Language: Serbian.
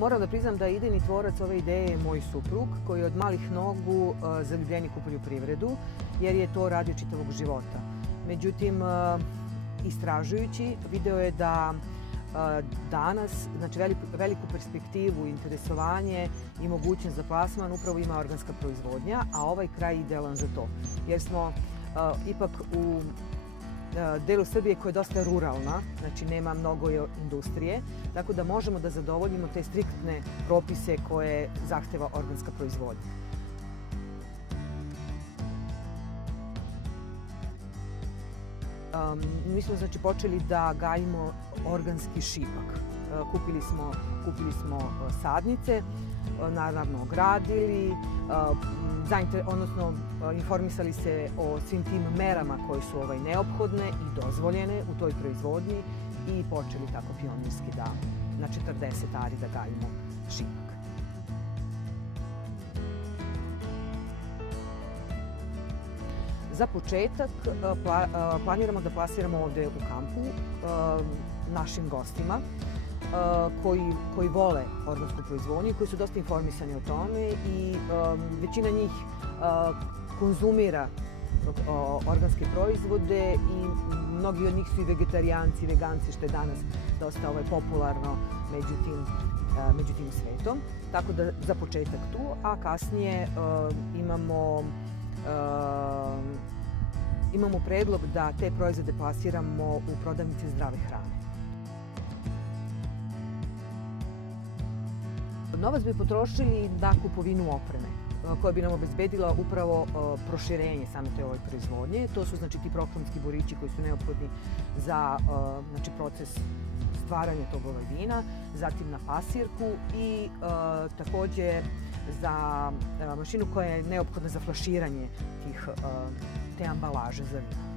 Moram da priznam da je idejni tvorac ove ideje je moj suprug, koji je od malih nogu zaljubljenik u poljoprivredu, jer je to radio čitavog života. Međutim, istražujući, video je da danas, znači veliku perspektivu, interesovanje i mogućnost za plasman upravo ima organska proizvodnja, a ovaj kraj je idealan za to. Jer smo ipak u delu Srbije koja je dosta ruralna, znači nema mnogo industrije, tako da možemo da zadovoljimo te striktne propise koje zahteva organska proizvodnja. Mi smo znači počeli da gajimo organski šipak. Kupili smo sadnice, naravno ogradili, odnosno informisali se o svim tim merama koje su neophodne i dozvoljene u toj proizvodnji i počeli tako pionirski da na 40 ari da gajimo šipak. Za početak planiramo da plasiramo ovde u kampu našim gostima koji vole organsku proizvodnju i koji su dosta informisani o tome i većina njih konzumira organske proizvode i mnogi od njih su i vegetarijanci, veganci, što je danas dosta popularno među tim svetom. Tako da za početak tu, a kasnije imamo predlog da te proizvode plasiramo u prodavnice zdrave hrane. Novac bi potrošili na kupovinu opreme koja bi nam obezbedila upravo proširenje same te proizvodnje. To su znači ti proklonski borići koji su neophodni za proces stvaranja tog vina, zatim na pasirku i takođe za mašinu koja je neophodna za flaširanje te ambalaže za vino.